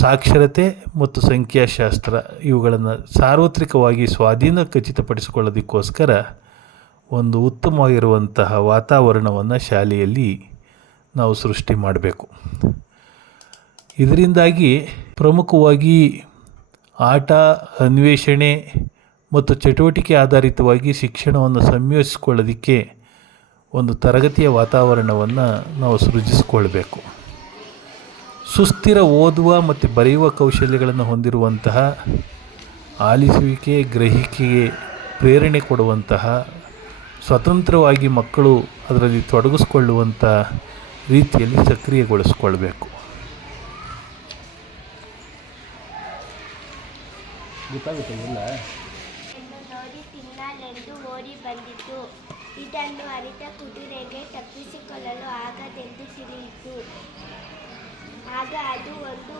ಸಾಕ್ಷರತೆ ಮತ್ತು ಸಂಖ್ಯಾಶಾಸ್ತ್ರ ಇವುಗಳನ್ನು ಸಾರ್ವತ್ರಿಕವಾಗಿ ಸ್ವಾಧೀನ ಖಚಿತಪಡಿಸಿಕೊಳ್ಳೋದಕ್ಕೋಸ್ಕರ ಒಂದು ಉತ್ತಮವಾಗಿರುವಂತಹ ವಾತಾವರಣವನ್ನು ಶಾಲೆಯಲ್ಲಿ ನಾವು ಸೃಷ್ಟಿ ಮಾಡಬೇಕು. ಇದರಿಂದಾಗಿ ಪ್ರಮುಖವಾಗಿ ಆಟ, ಅನ್ವೇಷಣೆ ಮತ್ತು ಚಟುವಟಿಕೆ ಆಧಾರಿತವಾಗಿ ಶಿಕ್ಷಣವನ್ನು ಸಂಯೋಜಿಸಿಕೊಳ್ಳೋದಕ್ಕೆ ಒಂದು ತರಗತಿಯ ವಾತಾವರಣವನ್ನು ನಾವು ಸೃಜಿಸಿಕೊಳ್ಬೇಕು. ಸುಸ್ಥಿರ ಓದುವ ಮತ್ತು ಬರೆಯುವ ಕೌಶಲ್ಯಗಳನ್ನು ಹೊಂದಿರುವಂತಹ, ಆಲಿಸುವಿಕೆ, ಗ್ರಹಿಕೆಗೆ ಪ್ರೇರಣೆ ಕೊಡುವಂತಹ, ಸ್ವತಂತ್ರವಾಗಿ ಮಕ್ಕಳು ಅದರಲ್ಲಿ ತೊಡಗಿಸ್ಕೊಳ್ಳುವಂಥ ರೀತಿಯಲ್ಲಿ ಸಕ್ರಿಯಗೊಳಿಸ್ಕೊಳ್ಬೇಕು. ಗೊತ್ತಾಗುತ್ತಲ್ಲ. ನೋಡಿ ತಿನ್ನಲೆಂದು ಓಡಿ ಬಂದಿತು. ಇದನ್ನು ಅರಿತ ಕುದುರೆಗೆ ತಪ್ಪಿಸಿಕೊಳ್ಳಲು ಆಗದೆಂದು ತಿಳಿಯಿತು. ಆಗ ಅದು ಒಂದು